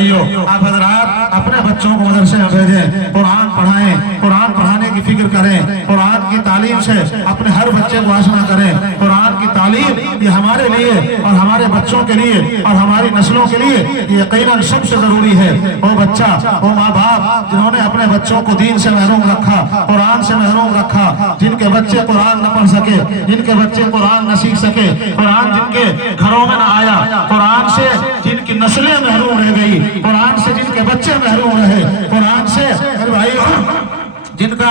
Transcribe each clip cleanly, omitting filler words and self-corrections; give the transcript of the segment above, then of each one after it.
भाइयों, आप हजरात अपने बच्चों को मदरसे में भेजें, कुरान पढ़ाएं, कुरान पढ़ाने की फिक्र करें, कुरान की तालीम से अपने हर बच्चे को आशना करें। कुरान की तालीम ये हमारे लिए और हमारे बच्चों के लिए और हमारी नस्लों के लिए यकीनन सबसे जरूरी है। वो बच्चा, वो माँ बाप जिन्होंने अपने बच्चों को दीन से महरूम रखा, कुरान से महरूम रखा, जिनके बच्चे कुरान न पढ़ सके, जिनके बच्चे कुरान न सीख सके, कुरान जिनके घरों में न आया, कुरान से जिनकी नस्लें महरूम रह गई, कुरान से जिनके बच्चे महरूम रहे, कुरान से भाई जिनका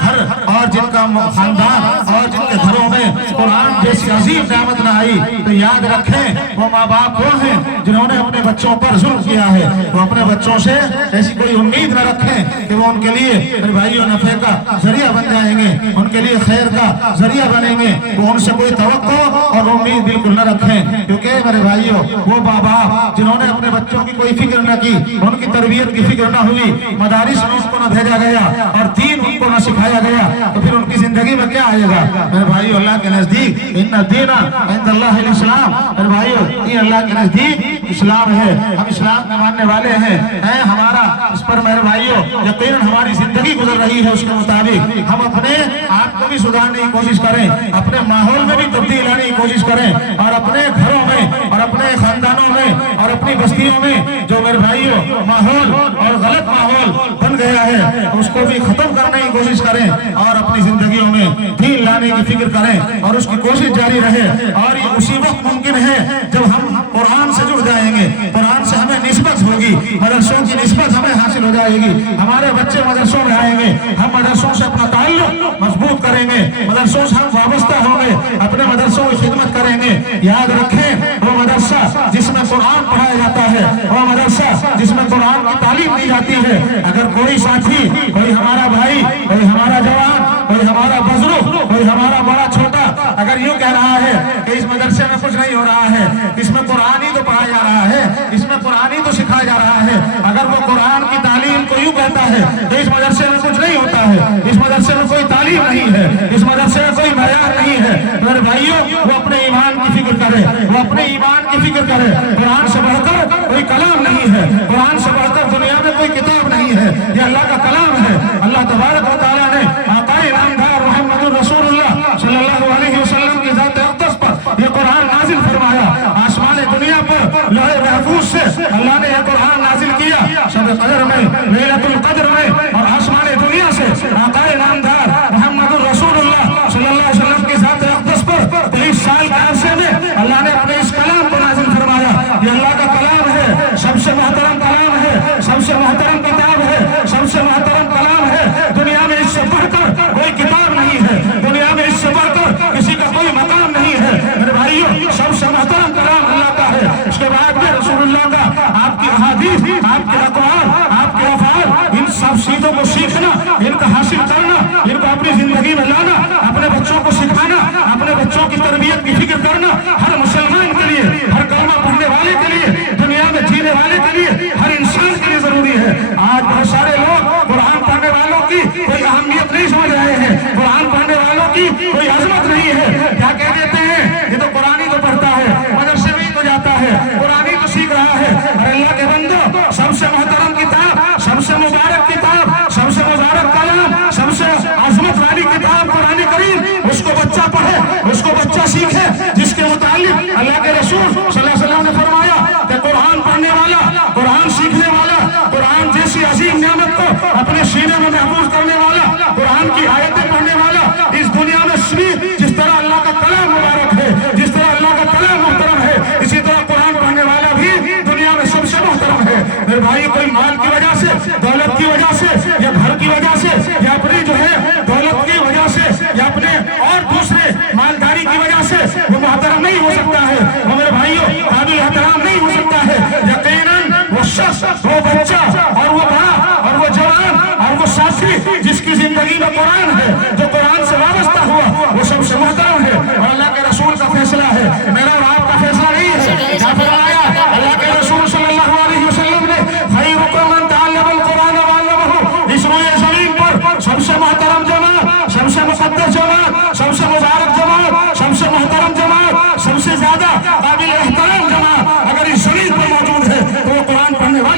घर और जिनका खानदान और जिनके घरों में कुरान जैसी अजीम नेमत न आई, तो याद रखें वो माँ बाप वो हैं जिन्होंने अपने बच्चों पर जुल्म किया है। वो अपने बच्चों से ऐसी कोई उम्मीद न रखें कि वो उनके लिए मेरे भाइयों नफे का जरिया बन जाएंगे, उनके लिए खैर का जरिया बनेंगे। वो उनसे कोई तवक्को और उम्मीद बिल्कुल न रखें, क्योंकि मेरे भाइयों वो माँ बाप जिन्होंने अपने बच्चों की कोई फिक्र न की, उनकी तरबियत की फिक्र न हुई, मदारिस में उसको न भेजा गया और दीन उनको न सिखाया गया, तो फिर उनकी जिंदगी में क्या आएगा? मेरे भाइयों अल्लाह के नजदीक इन्ना दीना इंदल्लाहिल इस्लाम, मेरे भाइयों ये अल्लाह के नजदीक इस्लाम है। हम इस्लाम के मानने वाले हैं, हमारा इस पर मेरे भाइयों यकीनन हमारी जिंदगी गुजर रही है उसके मुताबिक। हम अपने आप को भी सुधारने की कोशिश करें, अपने माहौल में भी तब्दीली लाने की कोशिश करें, और अपने घरों में और अपने खानदानों में और अपनी बस्तियों में जो मेरे भाइयों माहौल और गलत माहौल बन गया है उसको भी खत्म करने की कोशिश करें और अपनी जिंदगियों में दीन लाने की फिक्र करें और उसकी कोशिश जारी रहे। और ये उसी वक्त मुमकिन है जब हम कुरान से जुड़ जाएंगे, कुरान से हमें निस्बत होगी, मदरसों की निस्बत हमें हासिल हो जाएगी, हमारे बच्चे मदरसों में आएंगे, हम मदरसों से अपना ताल्लुक मजबूत करेंगे, मदरसों से हम वाबस्ता होंगे, अपने मदरसों की खिदमत करेंगे। याद रखें वो मदरसा जिसमें कुरान पढ़ाया जाता है, वो मदरसा जिसमें कुरान की तालीम दी जाती है, अगर कोई साथी, कोई हमारा भाई, कोई हमारा जवान, कोई हमारा बुजुर्ग, कोई हमारा बड़ा छोटा अगर यूं कह रहा है कि इस मदरसे में कुछ नहीं हो रहा है, इसमें कुरान ही तो पढ़ाया जा रहा है, इसमें कुरान ही तो सिखाया जा रहा है, अगर वो कुरान की तालीम को यूं कहता है कि इस मदरसे में कुछ नहीं होता है, इस मदरसे में कोई तालीम नहीं है, इस मदरसे में कोई मयार नहीं है, मेरे भाइयों वो अपने ईमान की फिक्र करे, वो अपने ईमान की फिक्र करे। कुरान से बढ़कर कोई कलाम नहीं है, कुरान से बढ़कर दुनिया में कोई किताब नहीं है, ये अल्लाह का कलाम है। अल्लाह तबारक व तआला ने आकाए नामदार मुहम्मदुर रसूलुल्लाह सल्लल्लाहु अलैहि वसल्लम की ज़ात अक़दस पर ये कुरान नाजिल फरमाया। आसमान दुनिया पर लौह महफूज से अल्लाह ने ये कुरान नाजिल किया शब क़द्र में, लैलतुल क़द्र में, और आसमान दुनिया से आकाए नामदार मुहम्मदुर रसूलुल्लाह सल्लल्लाहु अलैहि वसल्लम की ज़ात अक़दस पर 23 साल के अरसे में अल्लाह ने अपने इस कलाम को नाजिल फरमाया। ये अल्लाह का कलाम है, सबसे मोहतरम कलाम है, सबसे मोहतरम किताब है, सबसे मोहतरम कलाम है। दुनिया में इससे बढ़कर कोई किताब नहीं है, दुनिया में इससे बढ़कर किसी का कोई मकाम नहीं है। मेरे भाइयों सबसे मोहतरम कलाम अल्लाह का है, उसके बाद में रसूलुल्लाह का, आपकी अहादीस, आपके अक़वाल, आपके अफ़आल, इन सब चीजों को सीखना, इनको हासिल करना, इनको अपनी जिंदगी में लाना, अपने बच्चों को सिखाना, अपने बच्चों की तरबियत की फिक्र करना हर मुसलमान के लिए, हर कलमा पढ़ने वाले के लिए, दुनिया में जीने वाले के लिए, हर इंसान के लिए जरूरी है। आज बहुत सारे लोग कुरान पढ़ने वालों की कोई अहमियत नहीं समझ रहे हैं, कुरान पढ़ने वालों की कोई अजमत नहीं है। क्या कह देते हैं ये तो कुरान ही तो पढ़ता है, मदरसे में ही तो जाता है, कुरान ही तो सीख रहा है। अरे अल्लाह के बंदो, सबसे मोहतरम किताब, सबसे मुबारक किताब, सबसे मुबारक कलाम, सबसे अजमत वाली किताब कुरान करीम, उसको बच्चा पढ़े, उसको बच्चा सीखे, जिसके मुतालिक अल्लाह के रसूल सल्लल्लाहु अलैहि वसल्लम ने फरमाया कि कुरान पढ़ने वाला, कुरान सीखने वाला, कुरान जैसी अजीम नेमत को अपने सीने में महफूज करने वाला, कुरान की आयतें पढ़ने वाला, इस दुनिया में जिस तरह अल्लाह का कलाम मुबारक है, जिस तरह अल्लाह का कलाम मुहतरम है, इसी तरह कुरान पढ़ने वाला भी दुनिया में सबसे मुहतरम है। मेरे भाई कोई माल की वजह से, दौलत की वजह से, या घर की वजह से, या अपनी जो है दौलत की वजह से, या अपने और दूसरे मालदारी की वजह से वो मुहतरम नहीं हो सकता है, वो मेरे भाइयों काबिल एहतराम नहीं हो सकता है। यकीनन वो शख्स, वो बच्चा और वो बड़ा और वो जवान और वो साथी जिसकी जिंदगी में कुरान है, जो कुरान से वाबस्ता हुआ, वो सबसे मुहतरम है। और अल्लाह के रसूल का फैसला है, मेरा और आपका फैसला नहीं है। क्या फरमाया अल्लाह के रसूल सल्लल्लाहु अलैहि वसल्लम ने, खैरुकुम मन तअल्लमल कुरान व अल्लमहु, इस रोए ज़मीन पर सबसे मुहतरम जमात, सबसे मुक़द्दस जमात, सबसे मुबारक जमात, सबसे मुहतरम जमात, सबसे ज्यादा काबिल एहतराम जमात अगर इस ज़मीन पर मौजूद है तो वो कुरान पढ़ने वाला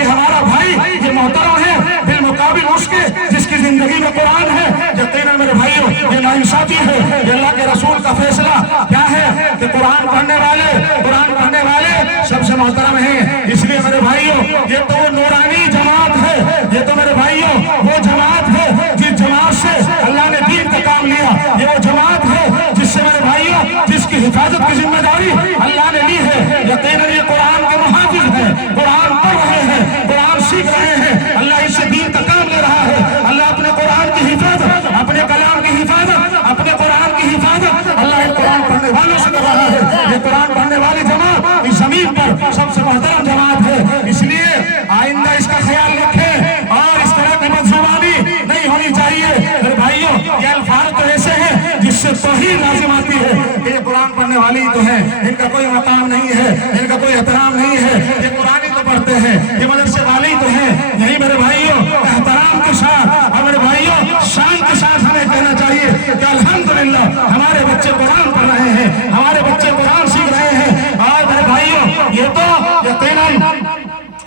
یہ ہمارا بھائی، یہ محترم ہے بالمقابل اس کے جس کی زندگی میں قرآن ہے۔ یقیناً میرے بھائیوں یہ ناانصافی ہے۔ یہ اللہ کے رسول کا فیصلہ کیا ہے کہ قرآن پڑھنے والے سب سے محترم ہیں۔ اس لیے میرے بھائیوں یہ تو وہ نورانی جماعت ہے، یہ تو میرے بھائیوں وہ جماعت ہے جس جماعت سے اللہ نے دین کا کام لیا۔ یہ وہ جماعت ہے جس سے میرے بھائیوں جس کی حفاظت کی ذمہ داری اللہ نے لی ہے۔ یقیناً یہ قرآن کے محافظ ہیں، قرآن پڑھ رہے ہیں، قرآن سیکھ رہے ہیں، اللہ اس سے دین کا کام لے رہا ہے۔ اللہ اپنے قرآن کی حفاظت، اپنے کلام کی حفاظت، اپنے قرآن کی حفاظت اللہ یہ قرآن پڑھنے والوں سے کر رہا ہے۔ یہ قرآن پڑھنے والی جماعت اس زمین پر سب سے محترم جماعت ہے۔ اس لیے آئندہ اس کا خیال رکھیں اور اس طرح کی بدزبانی نہیں ہونی چاہیے۔ میرے بھائیوں یہ الفاظ تو ایسے ہیں جس سے توہین لازم آتی ہے کہ یہ قرآن پڑھنے والی تو ہیں، ان کا کوئی مقام نہیں ہے، ان کا کوئی احترام نہیں ہے، یہ قرآن ہی تو پڑھتے ہیں، یہ مدرسے والے ہی تو ہیں۔ یہی میرے بھائیوں احترام کے ساتھ اور میرے بھائیوں شان کے ساتھ ہمیں کہنا چاہیے کہ الحمدللہ ہمارے بچے قرآن پڑھ رہے ہیں، ہمارے بچے قرآن سیکھ رہے ہیں۔ اور میرے بھائیوں یہ تو یقیناً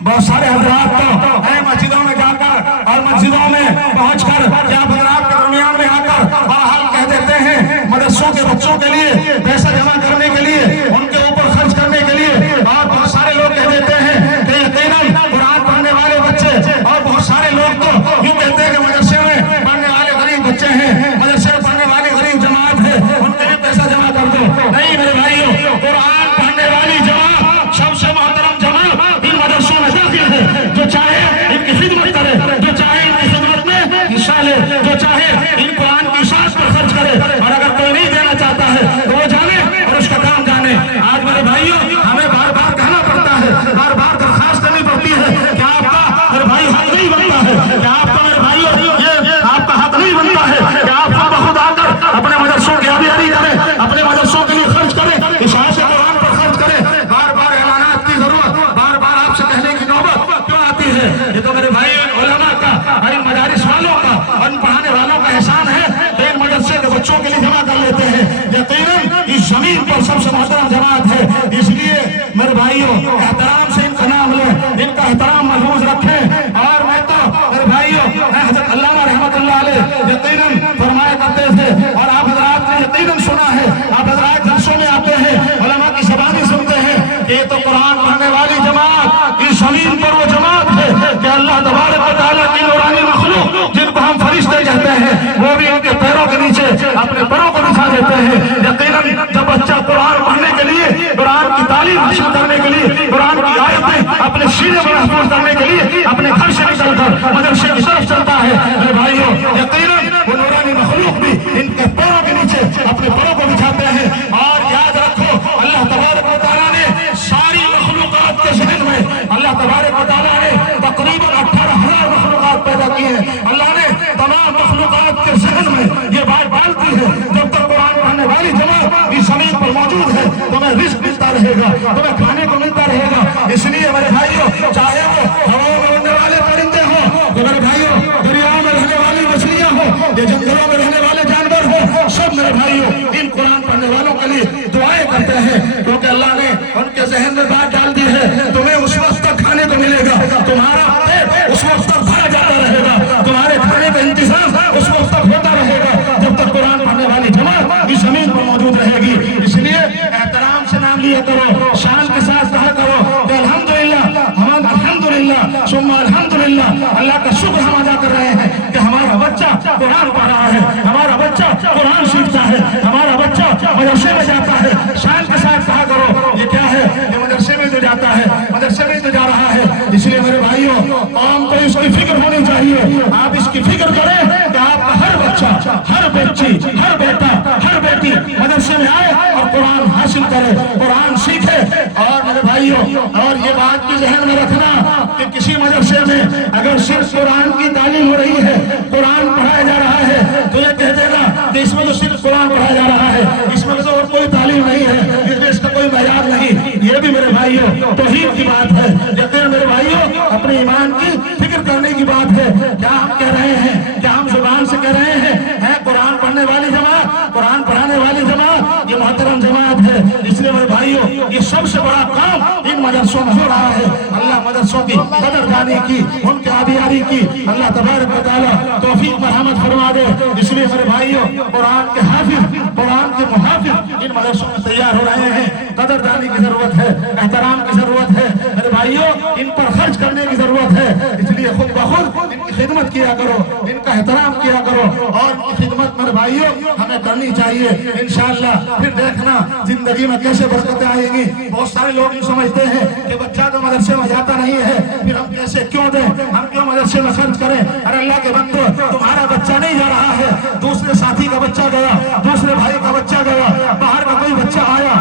بہت سارے حضرات تو مسجدوں میں جا کر اور مسجدوں میں پہنچ کر یا حضرات کے درمیان میں آ کر بہرحال کہہ دیتے ہیں مدرسوں کے بچوں کے لیے پیسہ جمع کرنے کے لیے، ان کے اوپر خرچ کرنے کے لیے، اور بہت سارے لوگ کہہ دیتے ہیں کہ یقیناً قرآن پڑھنے والے بچے، اور بہت سارے لوگ تو یوں کہتے ہیں کہ مدرسے میں پڑھنے والے غریب بچے ہیں، مدرسے میں پڑھنے والی غریب جماعت ہے، ان کے لیے پیسہ جمع کر دو۔ نہیں میرے بھائیوں قرآن پڑھنے والی جماعت سب سے محترم جماعت ان مدرسوں میں داخل ہے۔ جو چاہے ان کی خدمت کرے، جو چاہے ان کی خدمت میں حصہ لے، جو چاہے ان قرآن کی اشاعت پر خرچ کرے، اور اگر کوئی نہیں دینا چاہتا ہے تو وہ جانے اور اس کا کام جانے۔ آج میرے بھائیوں ہمیں بار بار کہنا پڑتا ہے، بار بار درخواست کرنی پڑتی ہے کہ آپ کا میرے بھائی حق نہیں بنتا ہے، کہ آپ کا میرے بھائیوں یہ آپ کا حق نہیں بنتا ہے کہ آپ خود بخود آ کر اپنے مدرسوں کی آبیاری کریں، اپنے مدرسوں کے لیے خرچ کریں، اشاعت قرآن پر خرچ کریں۔ بار بار اعلانات کی ضرورت، بار بار آپ سے کہنے کی نوبت کیوں آتی ہے؟ یہ تو میرے بھائی علماء کا اور ان مدارس والوں کا اور ان پڑھانے والوں کا احسان ہے کہ ان مدرسے کے بچوں کے لیے جمع کر لیتے ہیں۔ یقیناً اس زمین پر سب سے محترم جماعت ہے، اس لیے میرے بھائیوں احترام سے ان کا نام لیں، ان کا احترام محفوظ رکھیں۔ اور میں تو میرے بھائیوں حضرت علامہ رحمۃ اللہ علیہ یقیناً فرمایا کرتے تھے، اور آپ حضرات نے یقیناً سنا ہے، آپ حضرات جلسوں میں آتے ہیں، علماء کی زبانی سنتے ہیں کہ یہ تو قرآن پڑھنے والی جماعت اس زمین پر وہ جماعت ہے کہ اللہ تبارک و تعالیٰ کی نورانی مخلوق جن کو ہم فرشتے کہتے ہیں وہ بھی ان کے پیروں کے نیچے اپنے پروں کو بچھا دیتے ہیں۔ یقیناً جب بچہ قرآن پڑھنے کے لیے، قرآن کی تعلیم حاصل کرنے کے لیے، قرآن کی آیتیں اپنے سینے میں محفوظ کرنے کے لیے اپنے گھر سے نکل کر مدرسے کی طرف چلتا ہے، میرے بھائیوں یقیناً وہ نورانی مخلوق بھی ان کے پیروں کے نیچے اپنے پروں کو بچھاتے ہیں۔ اور یاد رکھو اللہ تبارک و تعالیٰ نے ساری مخلوقات کے ذہن میں، اللہ تبارک و تعالیٰ نے تقریباً 18,000 مخلوقات پیدا کی ہیں۔ اللہ نے تمام مخلوقات کے ذہن میں یہ بات ڈال دی ہے جب تک قرآن پڑھنے والی جماعت اس زمین پر موجود ہے تمہیں رزق ملتا رہے گا، تمہیں کھانے کو ملتا رہے گا۔ اس لیے میرے بھائیوں چاہے وہ ہواؤں میں اڑنے والے پرندے ہوں، تو میرے بھائیوں دریاؤں میں رہنے والی مچھلیاں ہوں، یا جنگلوں میں رہنے والے جانور ہوں، سب میرے بھائیوں ان قرآن پڑھنے والوں کے لیے دعائیں کرتے ہیں، کیونکہ اللہ نے ان کے ذہن میں بات ڈال دی ہے تمہیں اس وقت تک کھانے کو ملے گا، تمہارا پیٹ اس وقت تک بھرا جاتا رہے گا، تمہارے کھانے کا انتظام اس وقت تک ہوتا رہے گا جب تک قرآن پڑھنے والی جماعت اس زمین پر موجود رہے گی۔ اس لیے احترام سے نام لیا کرو، شان کے ساتھ کہا کرو کہ الحمدللہ، ہم الحمدللہ ثم الحمدللہ، اللہ کا شکر ہم ادا کر رہے ہیں کہ ہمارا بچہ قرآن پڑھ رہا ہے، ہمارا بچہ قرآن سیکھتا ہے، ہمارا بچہ مدرسے میں جاتا ہے۔ شان کے ساتھ کہا کرو یہ کیا ہے، یہ مدرسے میں تو جاتا ہے، مدرسے میں تو جا رہا ہے۔ اس لیے میرے بھائیوں قوم کو اس کی فکر ہونی چاہیے، آپ اس کی فکر کریں کہ آپ کا ہر بچہ، ہر بچی، ہر بیٹا، ہر بیٹی مدرسے میں آئے اور قرآن حاصل کرے، قرآن سیکھے۔ اور میرے بھائیوں اور یہ بات بھی ذہن میں رکھنا کہ کسی مدرسے میں اگر صرف قرآن کی تعلیم ہو رہی ہے، قرآن پڑھایا جا رہا ہے، تو یہ کہہ دینا کہ اس میں تو صرف قرآن پڑھایا جا رہا ہے، اس میں تو اور کوئی تعلیم نہیں ہے، اس کا کوئی معیار نہیں، یہ بھی میرے بھائیوں توحید کی بات ہے۔ یقین میرے بھائیوں اپنے ایمان کی فکر کرنے کی بات ہے۔ کیا ہم کہہ رہے ہیں، کیا ہم زبان سے کہہ رہے ہیں قرآن پڑھنے والی جماعت، قرآن پڑھانے والی جماعت یہ محترم جماعت ہے۔ اس لیے میرے بھائیوں یہ سب سے بڑا کام ان مدرسوں میں ہو رہا ہے۔ اللہ ताला मदरसों की कदरदानी की, उनके आबियारी की अल्लाह तबारक व तआला तौफीक मरहमत फरमा दे। इसलिए मेरे भाइयों, कुरान के हाफिज, कुरान के मुहाफिज इन मदरसों में तैयार हो रहे हैं। कदरदानी की जरूरत है, एहतराम की जरूरत है मेरे भाइयों, इन पर खर्च करने की जरूरत है। इसलिए खुद बखुद इनकी खिदमत किया करो, इनका एहतराम किया करो, और इनकी खिदमत मेरे भाइयों हमें करनी चाहिए। इंशाअल्लाह फिर देखना जिंदगी में कैसे बरकतें आएंगी। बहुत सारे लोग यूं समझते हैं कि बच्चा तो मदरसे में जाता नहीं है, फिर हम कैसे क्यों दें, हम क्यों मदरसे में खर्च करें। अरे अल्लाह के बंदो, तुम्हारा बच्चा नहीं जा रहा है, दूसरे साथी का बच्चा गया, दूसरे भाई का बच्चा गया, बाहर का कोई बच्चा आया,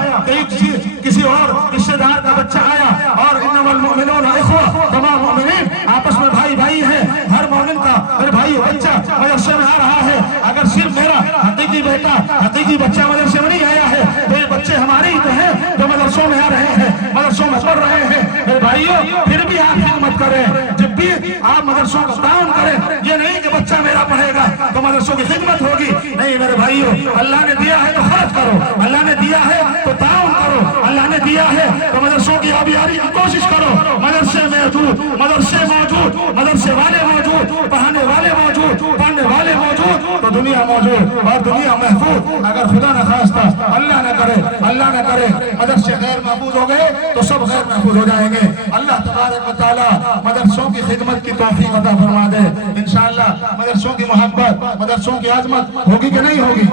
किसी और रिश्तेदार का बच्चा आया, और इन्नमल मुमिनूना इख्वा, तमाम मुमिनीन आपस में भाई भाई है। हर मोमिन का मेरे भाई बच्चा मदरसे में आ रहा है। अगर सिर्फ मेरा हकीकी बेटा, हकीकी बच्चा मदरसे में नहीं आया है, तो ये बच्चे हमारे ही तो हैं जो मदरसों में आ रहे हैं, मदरसों में पढ़ रहे हैं। मेरे भाइयों, फिर भी आप हिम्मत करें, जब भी आप मदरसों का काम करें, ये नहीं कि बच्चा मेरा पढ़ेगा तो मदरसों की खिदमत होगी। नहीं मेरे भाइयों, अल्लाह ने दिया है तो खर्च करो, अल्लाह ने दिया है तो ताउन करो, अल्लाह ने दिया है तो मदरसों की आबियारी की कोशिश करो। मदरसे मौजूद, मदरसे मौजूद, मदरसे वाले मौजूद, पढ़ाने वाले मौजूद, पढ़ने वाले मौजूद, तो दुनिया मौजूद और दुनिया महफूज। अगर खुदा न खास्ता अल्लाह न करे, अल्लाह न करे, मदरसे गैर महफूज हो गए तो सब गैर महफूज हो जाएंगे। अल्लाह तबारक व तआला मदरसों की खिदमत की तौफीक अता फरमा दे। इंशाअल्लाह मदरसों की मोहब्बत, मदरसों की आजमत होगी कि नहीं होगी,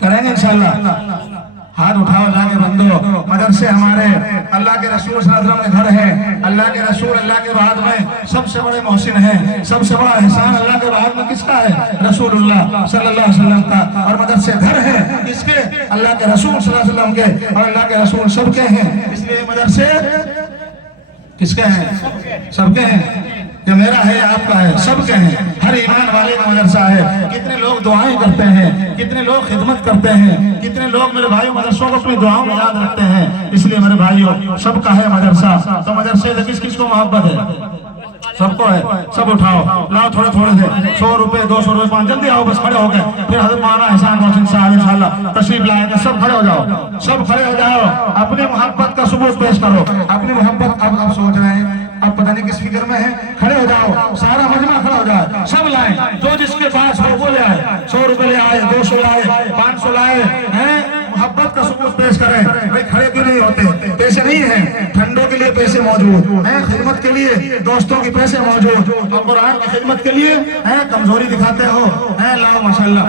करेंगे इंशाअल्लाह। हाथ उठाओ अल्लाह के बंदो, मदरसे हमारे अल्लाह के रसूल सल्लल्लाहु अलैहि वसल्लम के घर हैं। अल्लाह के रसूल अल्लाह के बाद में सबसे बड़े मोहसिन हैं। सबसे बड़ा एहसान अल्लाह के बाद में किसका है? रसूलुल्लाह सल्लल्लाहु अलैहि वसल्लम का। और मदरसे घर है किसके? अल्लाह के रसूल सल्लल्लाहु अलैहि वसल्लम के, और अल्लाह के रसूल सबके हैं। इसलिए मदरसे किसके हैं? सबके हैं। जो मेरा है, आपका है, सबके हैं। हर ईमान वाले का मदरसा है। कितने लोग दुआएं करते हैं, कितने लोग खिदमत करते हैं, कितने लोग मेरे भाइयों मदरसों को अपनी दुआओं में याद रखते हैं। इसलिए मेरे भाइयों, सबका है मदरसा। तो मदरसे से किस किस को मोहब्बत है? सबको है। सब उठाओ, लाओ थोड़े थोड़े से, 100 रुपए, 200 रुपए, 5, जल्दी आओ, बस खड़े हो गए। फिर हज़रत मौलाना एहसान मोहसिन साहब इंशाअल्लाह तशरीफ लाएंगे। सब खड़े हो जाओ, सब खड़े हो जाओ, अपनी मोहब्बत का सबूत पेश करो। अपनी मोहब्बत अब आप सोच रहे हैं, अब पता नहीं किस फिक्र में है, खड़े हो जाओ, सारा मजमा खड़ा हो जाए, सब लाए, जो जिसके पास हो वो ले आए। 100 रुपए ले आए, 200 लाए, 500 लाए, हैं मोहब्बत का सबूत पेश करें। भाई खड़े क्यों नहीं होते? पैसे नहीं है, ठंडों के लिए पैसे मौजूद हैं, खिदमत के लिए दोस्तों के पैसे मौजूद, और कुरान की खिदमत के लिए हैं, कमजोरी दिखाते हो हैं, लाओ माशाल्लाह,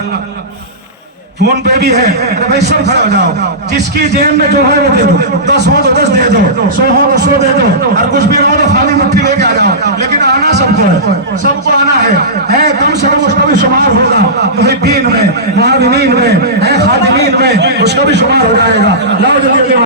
फोन पे भी है। अरे भाई सब खड़े हो जाओ, जिसकी जेब में जो है वो दे दो, 10 हो तो 10 दे दो, 100 हो तो 100 दे दो, और कुछ भी हो तो खाली मुट्ठी लेके आ जाओ। लेकिन आना सबको है, सबको आना है, कम से कम उसका भी शुमार होगा मुहिब्बीन में, मुआविनीन में, खादिमीन में, उसका भी शुमार हो जाएगा। लाओ जल्दी।